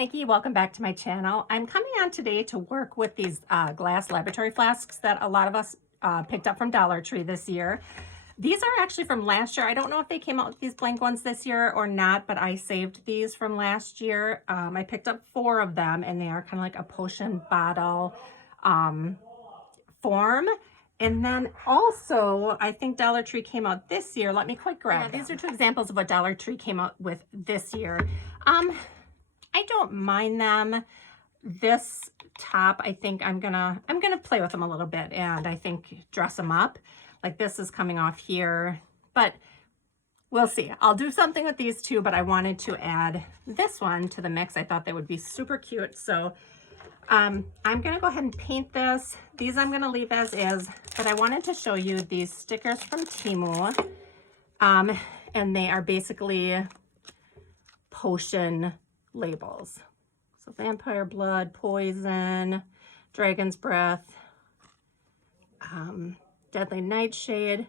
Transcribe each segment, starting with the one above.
Nikki. Welcome back to my channel. I'm coming on today to work with these glass laboratory flasks that a lot of us picked up from Dollar Tree this year. These are actually from last year. I don't know if they came out with these blank ones this year or not, but I saved these from last year. I picked up 4 of them, and they are kind of like a potion bottle form. And then also, I think Dollar Tree came out this year. Let me quick grab them. These are 2 examples of what Dollar Tree came out with this year. I don't mind them. This top, I think I'm gonna play with them a little bit, and I think dress them up. Like this is coming off here, but we'll see. I'll do something with these 2, but I wanted to add this one to the mix. I thought they would be super cute. So I'm gonna go ahead and paint this. These I'm gonna leave as is, but I wanted to show you these stickers from Temu. And they are basically potion labels. So vampire blood, poison, dragon's breath, deadly nightshade.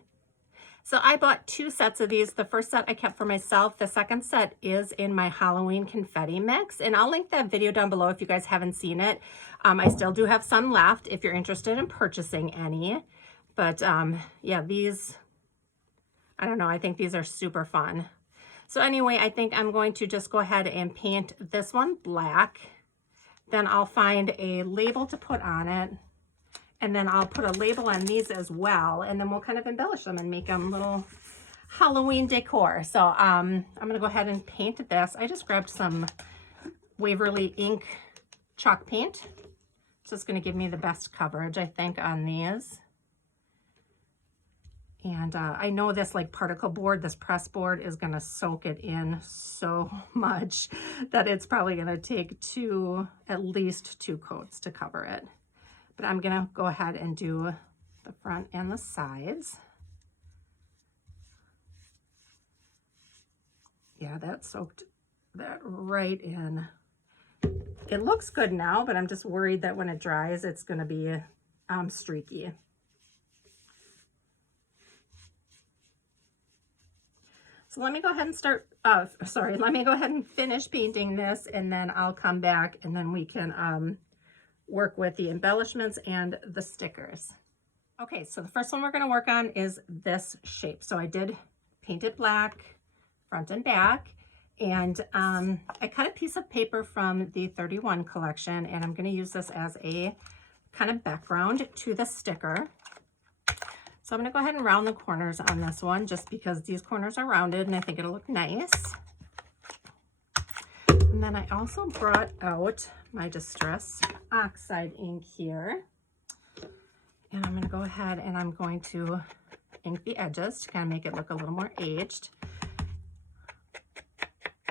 So I bought 2 sets of these. The first set I kept for myself. The second set is in my Halloween confetti mix, and I'll link that video down below if you guys haven't seen it. I still do have some left if you're interested in purchasing any. But yeah, these, I don't know, I think these are super fun. So anyway, I think I'm going to just go ahead and paint this one black. Then I'll find a label to put on it. And then I'll put a label on these as well. And then we'll kind of embellish them and make them little Halloween decor. So I'm going to go ahead and paint this. I just grabbed some Waverly ink chalk paint. So it's going to give me the best coverage, I think, on these. And I know this like particle board, this press board is going to soak it in so much that it's probably going to take at least 2 coats to cover it. But I'm going to go ahead and do the front and the sides. Yeah, that soaked that right in. It looks good now, but I'm just worried that when it dries, it's going to be streaky. So let me go ahead and let me go ahead and finish painting this, and then I'll come back and then we can work with the embellishments and the stickers. Okay, so the first one we're going to work on is this shape. So I did paint it black, front and back, and I cut a piece of paper from the 31 collection, and I'm going to use this as a kind of background to the sticker. So I'm going to go ahead and round the corners on this one just because these corners are rounded and I think it'll look nice. And then I also brought out my Distress Oxide ink here. And I'm going to go ahead and I'm going to ink the edges to kind of make it look a little more aged.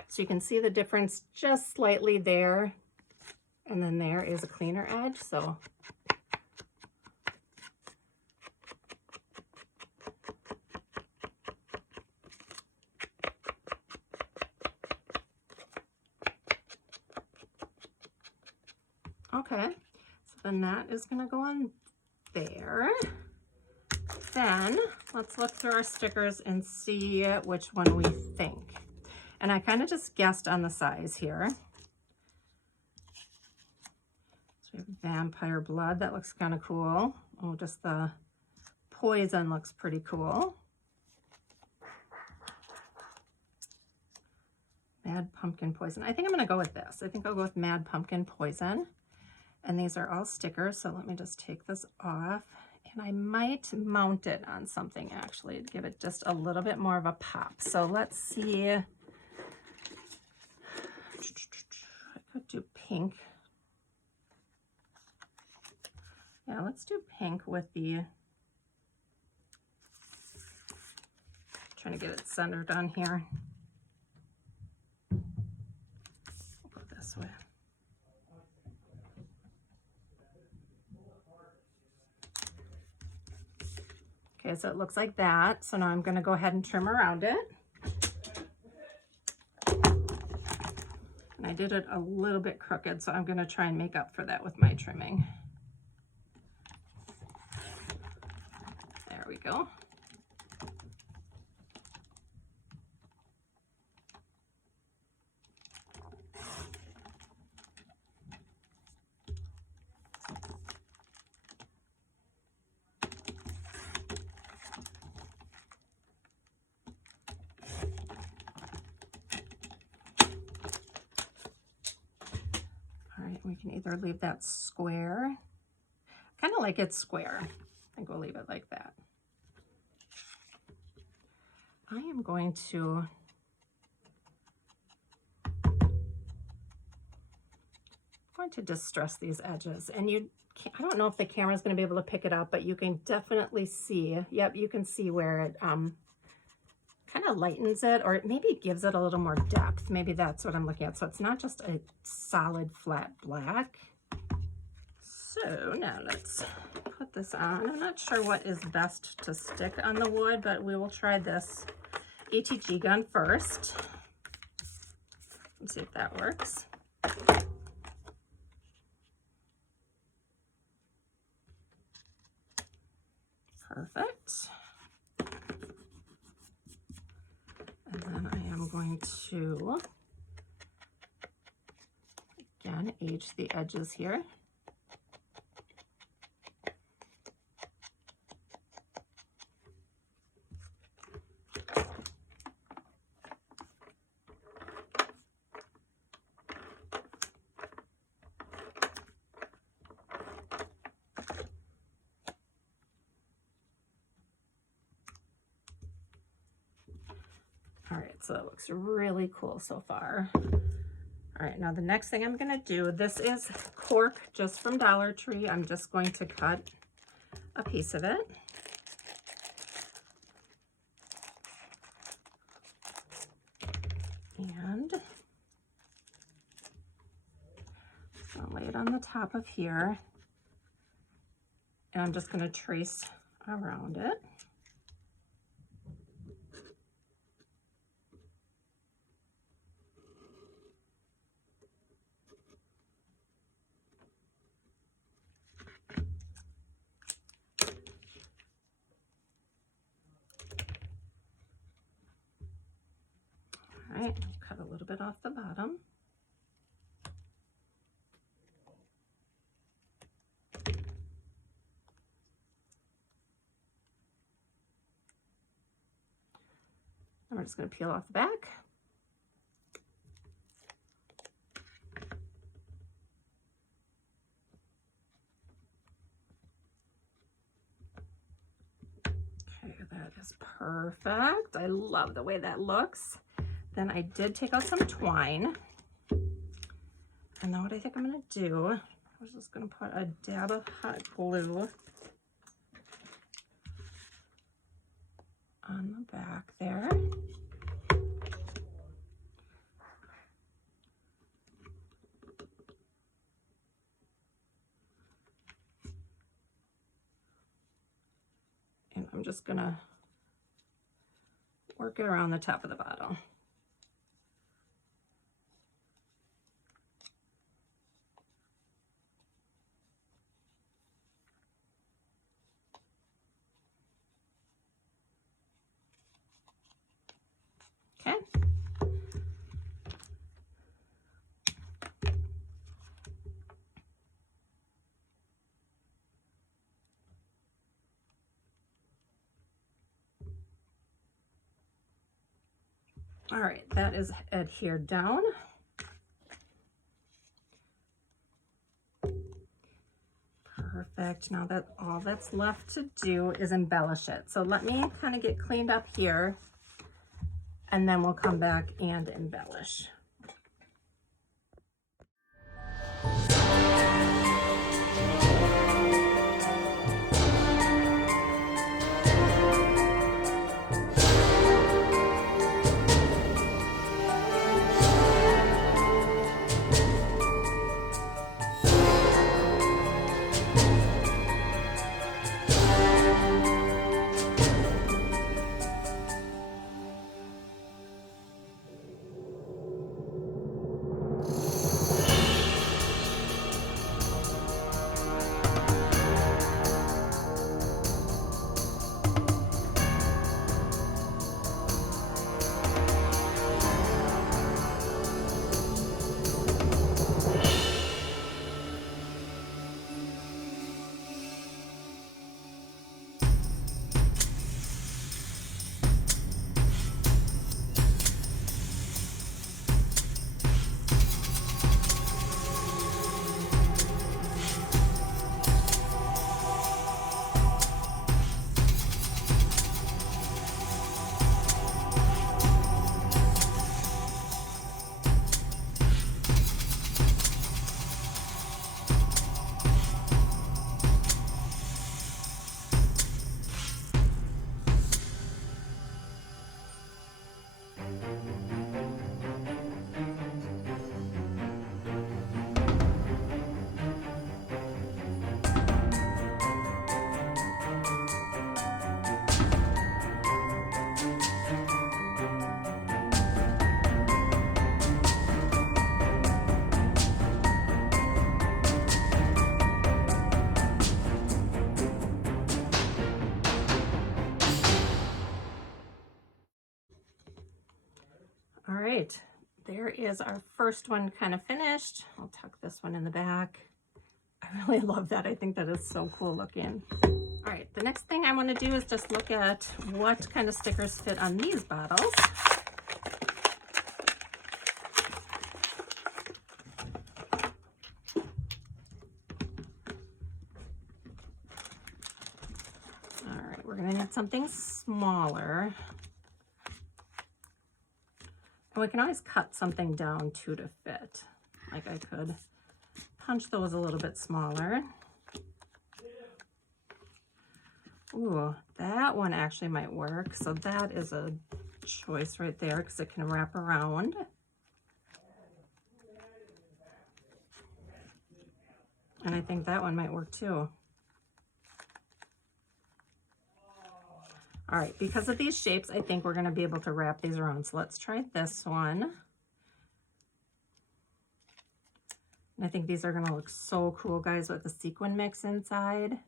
So you can see the difference just slightly there. And then there is a cleaner edge. So okay, so then that is going to go on there. Then let's look through our stickers and see which one we think. And I kind of just guessed on the size here. So we have vampire blood. That looks kind of cool. Oh, just the poison looks pretty cool. Mad pumpkin poison. I think I'm going to go with this. I think I'll go with Mad Pumpkin Poison. And these are all stickers, so let me just take this off. And I might mount it on something actually to give it just a little bit more of a pop. So let's see. I could do pink. Yeah, let's do pink with the, trying to get it centered on here. I'll go this way. Okay, so it looks like that. So now I'm going to go ahead and trim around it. And I did it a little bit crooked, so I'm going to try and make up for that with my trimming. There we go. can either leave that square, kind of like it's square. I think we'll leave it like that. I am going to distress these edges, and I don't know if the camera is going to be able to pick it up, but you can definitely see, yep, you can see where it kind of lightens it, or it maybe gives it a little more depth. Maybe that's what I'm looking at. So it's not just a solid flat black. So now let's put this on. I'm not sure what is best to stick on the wood, but we will try this ATG gun first. Let's see if that works. Perfect. And then I am going to, again, age the edges here. All right, so it looks really cool so far. All right, now the next thing I'm gonna do, this is cork just from Dollar Tree. I'm just going to cut a piece of it. And I'll lay it on the top of here. And I'm just gonna trace around it. All right, cut a little bit off the bottom. And we're just going to peel off the back. Okay, that is perfect. I love the way that looks. Then I did take out some twine. And now what I think I'm going to do, I was just going to put a dab of hot glue on the back there. And I'm just going to work it around the top of the bottle. Okay. All right, that is adhered down. Perfect. Now that all that's left to do is embellish it. So let me kind of get cleaned up here, and then we'll come back and embellish. right, there is our first one kind of finished. I'll tuck this one in the back. I really love that. I think that is so cool looking. All right, the next thing I want to do is just look at what kind of stickers fit on these bottles. All right, we're gonna need something smaller. And we can always cut something down too to fit. Like I could punch those a little bit smaller. Ooh, that one actually might work. So that is a choice right there because it can wrap around. And I think that one might work too. All right, because of these shapes, I think we're gonna be able to wrap these around. So let's try this one. And I think these are gonna look so cool, guys, with the sequin mix inside.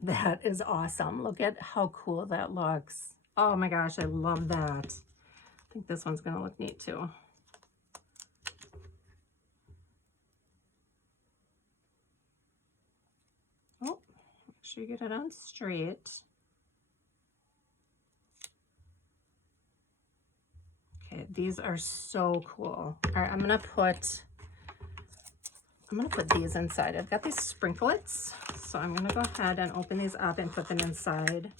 That is awesome. Look at how cool that looks. Oh my gosh, I love that. I think this one's gonna look neat too. Oh, make sure you get it on straight. Okay, these are so cool. All right, I'm gonna put these inside. I've got these sprinklets, so I'm gonna go ahead and open these up and put them inside.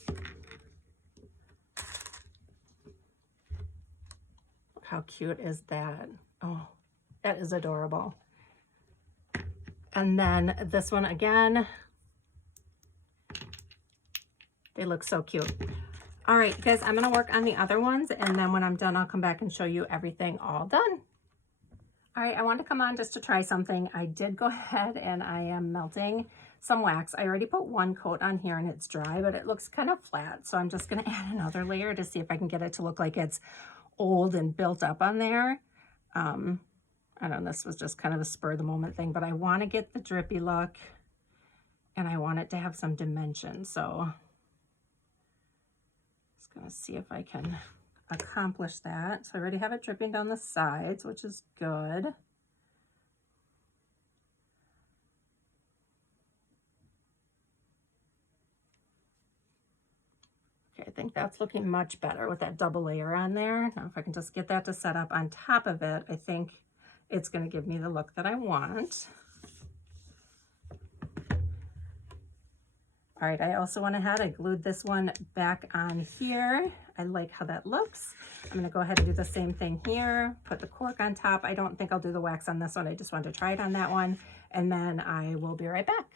Look how cute is that? Oh, that is adorable. And then this one again, they look so cute. All right, guys, I'm gonna work on the other ones, and then when I'm done, I'll come back and show you everything all done. All right, I wanted to come on just to try something. I did go ahead and I am melting some wax. I already put one coat on here and it's dry, but it looks kind of flat. So I'm just gonna add another layer to see if I can get it to look like it's old and built up on there. I don't know, this was just kind of a spur of the moment thing, but I wanna get the drippy look and I want it to have some dimension. So just gonna see if I can accomplish that. So I already have it dripping down the sides, which is good. Okay, I think that's looking much better with that double layer on there. Now if I can just get that to set up on top of it, I think it's going to give me the look that I want. All right, I also went ahead, I glued this one back on here. I like how that looks. I'm gonna go ahead and do the same thing here, put the cork on top. I don't think I'll do the wax on this one. I just wanted to try it on that one, and then I will be right back.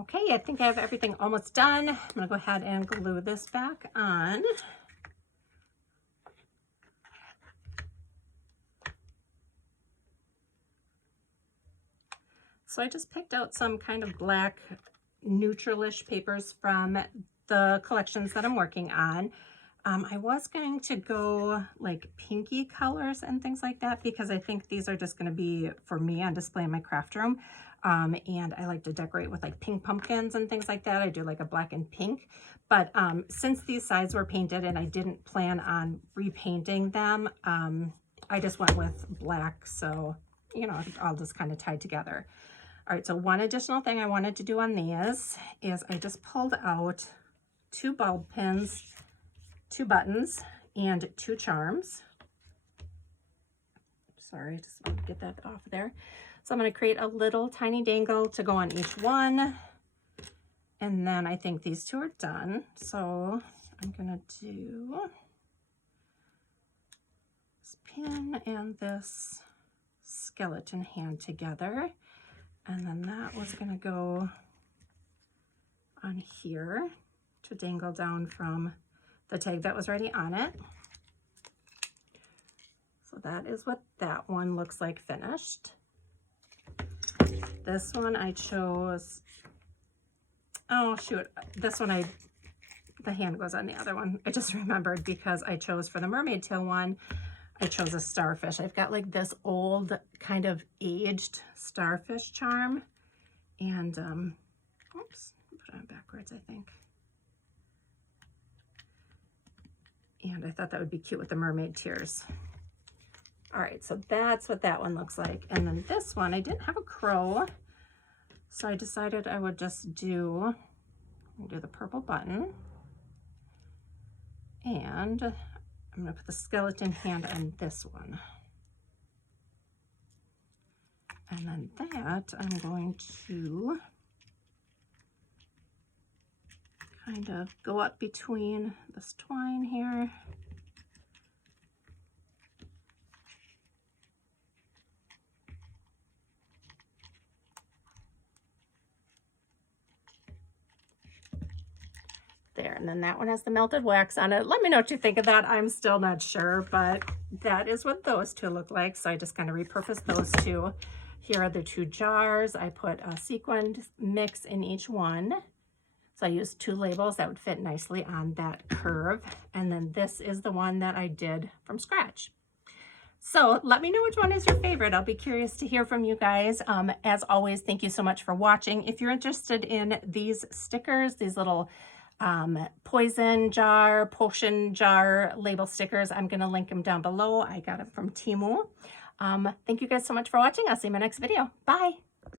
Okay, I think I have everything almost done. I'm gonna go ahead and glue this back on. So I just picked out some kind of black neutralish papers from the collections that I'm working on. I was going to go like pinky colors and things like that because I think these are just going to be for me on display in my craft room. And I like to decorate with like pink pumpkins and things like that. I do like a black and pink, but since these sides were painted and I didn't plan on repainting them, I just went with black. So, you know, I'll just kind of tie together. All right, so one additional thing I wanted to do on these is I just pulled out 2 bulb pins, 2 buttons, and 2 charms. Sorry, just want to get that off there. So I'm going to create a little tiny dangle to go on each one. And then I think these 2 are done. So I'm going to do this pin and this skeleton hand together. And then that was going to go on here to dangle down from the tag that was already on it. So that is what that one looks like finished. This one I chose, oh shoot, this one the hand goes on the other one. I just remembered because I chose for the mermaid tail one, I chose a starfish. I've got like this old kind of aged starfish charm, And, oops, put it on backwards, I think. And I thought that would be cute with the mermaid tears. All right, so that's what that one looks like. And then this one, I didn't have a crow, so I decided I would just do the purple button. And I'm gonna put the skeleton hand on this one. And then that I'm going to kind of go up between this twine here. There, and then that one has the melted wax on it. Let me know what you think of that. I'm still not sure, but that is what those two look like. So I just kind of repurposed those two. Here are the two jars. I put a sequined mix in each one. So I used 2 labels that would fit nicely on that curve. And then this is the one that I did from scratch. So let me know which one is your favorite. I'll be curious to hear from you guys. As always, thank you so much for watching. If you're interested in these stickers, these little potion jar label stickers, I'm going to link them down below. I got them from Temu. Thank you guys so much for watching. I'll see you in my next video. Bye.